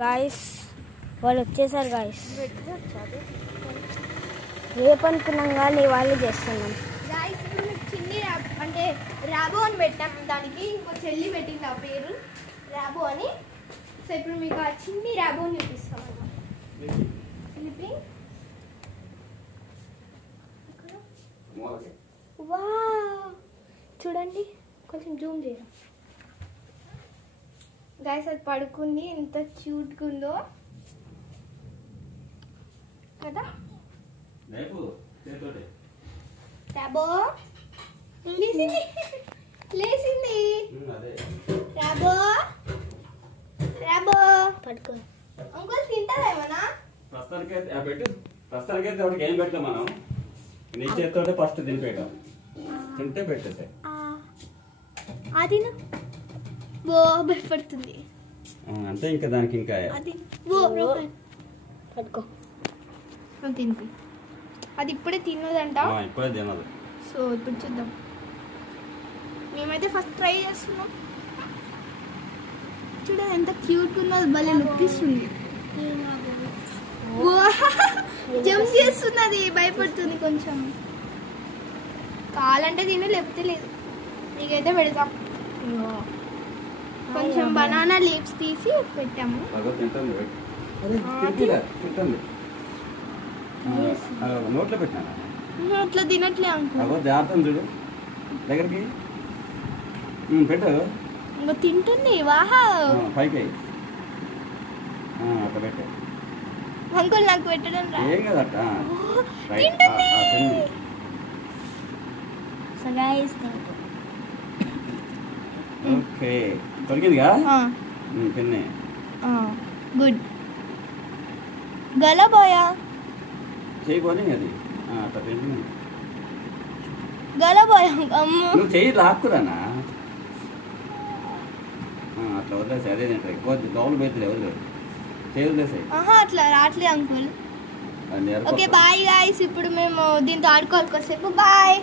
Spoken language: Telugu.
గాయస్ వాళ్ళు వచ్చేసారు గాయస్. రేపనుకున్నాం కానీ వాళ్ళు చేస్తున్నాం గాయస్. ఇప్పుడు మీకు చిన్ని అంటే రాబో అని పెట్టాం, దానికి ఇంకో చెల్లి పెట్టింది ఆ పేరు రాబో అని. సో ఇప్పుడు మీకు ఆ చిన్ని రాబోని చూపిస్తాం అన్నమాట. స్లీపింగ్ వావ్, చూడండి కొంచెం జూమ్ చేయరా గాయస్. అది పడుకుంది, ఎంత క్యూట్గా ఉందో కదా. రాబో లేచింది, లేచింది. రాబో రాబో పడుకో. అంకుల్ తింటారేమన్నా? ప్రస్తుతానికైతే ఒకటి ఏం పెట్టాం మనం, నీ చేతితో ఫస్ట్ తినిపేయడం, తింటే పెట్టేసే. అది ఓ భయపడుతుంది అంతే. ఇంకా దానికి ఇంకా అది పడుకో. తినిపి. అది ఇప్పుడే తినదంట, ఇప్పుడే తినదు. సో ఇప్పుడు చూద్దాం. మేమైతే ఫస్ట్ ట్రై చేస్తున్నాం. చూడండి ఎంత క్యూట్ ఉన్నది, భలే లుక్ ఇస్తుంది. జంప్ చేస్తున్నది, భయపడుతుంది కొంచెం. కావాలంటే తిను, లేకపోతే లేదు. నీకైతే పెడతాం. కొంచెం బనానా లీవ్స్ తీసి పెట్టాము. నోట్లో పెట్టినా అట్లా తినట్లే అనుకో. జాగ్రత్త చూడు, దగ్గరికి పెట్టు. ఇంకా తింటుంది. వాహా, పైకి అట్లా పెట్టే. అంకుల్ నాకు పెట్టడం రా. ఏం కదట. తింటుంది. సో గాయస్ ఓకే, దొరికిందిగా తిన్నే. గుడ్. గలబోయా చేయబోని అది అట్లా తింటుంది. గలబోయా అమ్మ, నువ్వు చెయ్యి లాక్కురానా, అట్లా వదిలేసి. అదే తింటారు ఎక్కువ దోమలు పెద్దలే, వదిలేదు చేయి వదిలేసాయి. అట్లా రాట్లే అంకుల్. Okay bye guys. ఇప్పుడు మేము దీంతో ఆడుకోవాలి కాసేపు. బాయ్.